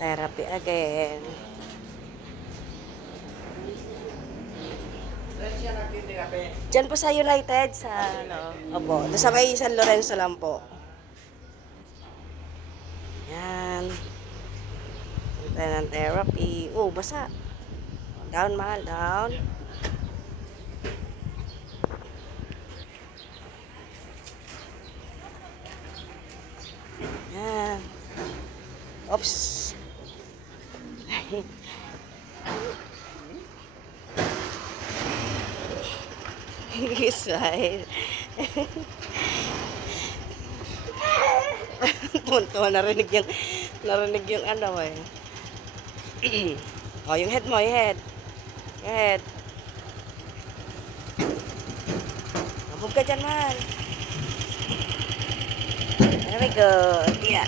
Therapy again. Diyan po sa United, sa ano, opo, doon sa may San Lorenzo lang po. Yan. Punta therapy. Oh, basa. Down, mahal, down. Yan. Oops. Smile. Tuntua, narinig yung, narinig yung ano eh. oh, yung head mo, yung head. Yung head. Mabog ka dyan, man. Very good. Yeah.